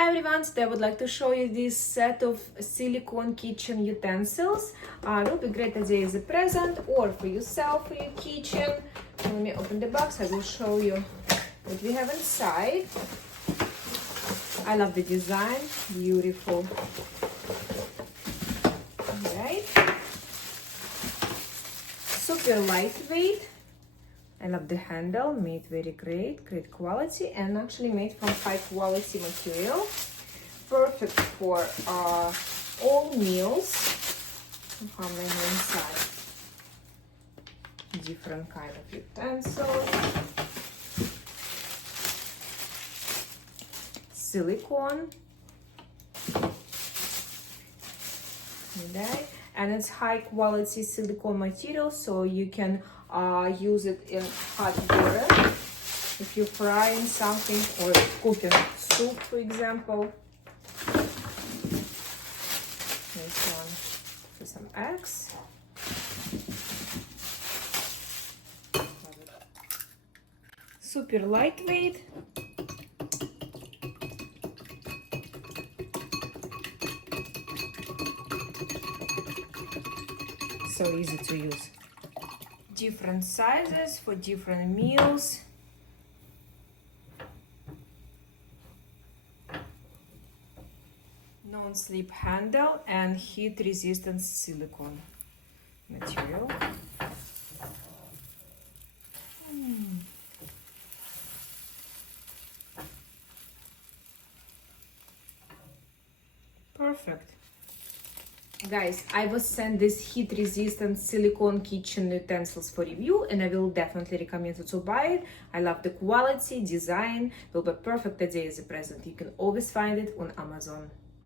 Hi everyone, today I would like to show you this set of silicone kitchen utensils. Will be great idea as a present or for yourself, for your kitchen. Let me open the box, I will show you what we have inside. I love the design, beautiful. Alright. Super lightweight. I love the handle, made very great quality, and actually made from high quality material. Perfect for all meals. How many inside? Different kind of utensils. Silicone. Okay. And it's high quality silicone material, so you can use it in hot water if you're frying something or cooking soup, for example. This one for some eggs. Super lightweight. So easy to use. Different sizes for different meals. Non-slip handle and heat resistant silicone material. Perfect. Guys, I will send this heat resistant silicone kitchen utensils for review, and I will definitely recommend you to buy it. I love the quality, design, will be perfect idea as a present. You can always find it on Amazon.